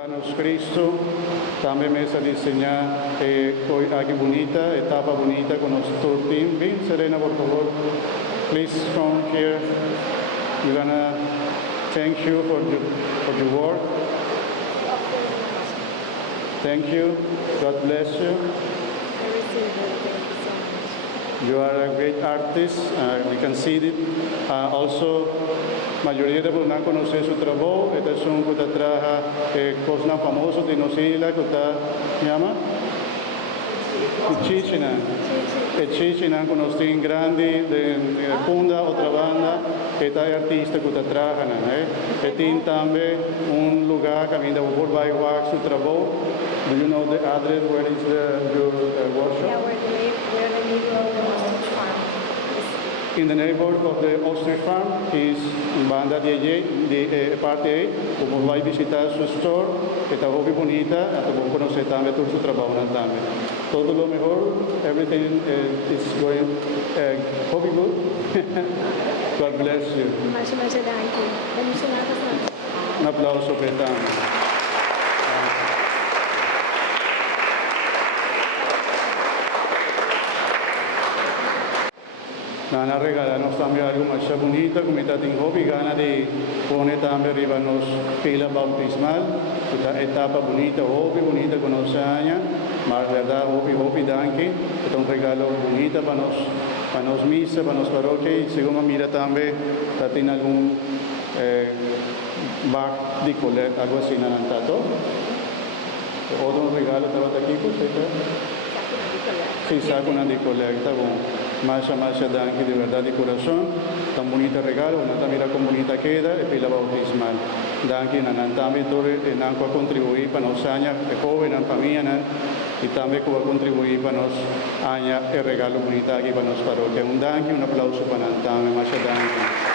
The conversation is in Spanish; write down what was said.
regalarnos Cristo, también me está diseñando aquí bonita, etapa bonita con nuestro team. Ven, Serena, por favor. Please come here. We're gonna thank you for your work. Thank you. God bless you. You are a great artist. We can see it. Also, mayoría de personas conocen su trabajo. Este es un que trabaja cosas famosas de Nosila, que llama Chichina. Chichina conocen grande de Punda, otra banda. Esta artista que trabaja. Tiene también un lugar que viene por Baywax su trabajo. Do you know the address? Where is your workshop? Yeah, we're in the neighborhood of the Ostrich Farm. In the neighborhood of the Ostrich Farm, is banda de parte A, como va a visitar su store, que está muy bonita, hasta como conocer también todo su trabajo también. Todo lo mejor, everything is going hobby good. God bless you. Much thank you. Un aplauso per tanto. Gana regalarnos también algo más bonito, como está en hobby, gana de poner también arriba nos pila bautismal, esta etapa bonita, hobby bonita con los años, más verdad, hobby danke, es un regalo bonito para nos misa, para nos parroquia, y según mira también, tiene algún bag de colet, algo así, ¿no? Otro regalo estaba aquí, pues, sí, saco una de colecta, Masha danke de verdad de corazón, tan bonita regalo, una mira con bonita queda, y pila bautismal. Danke, nanan también todo nanco a contribuir para nos años de joven, para mí, y también que va a contribuir para nos años el regalo bonita aquí para nos parroquia. Un danke, un aplauso para Nan también, Masha danke.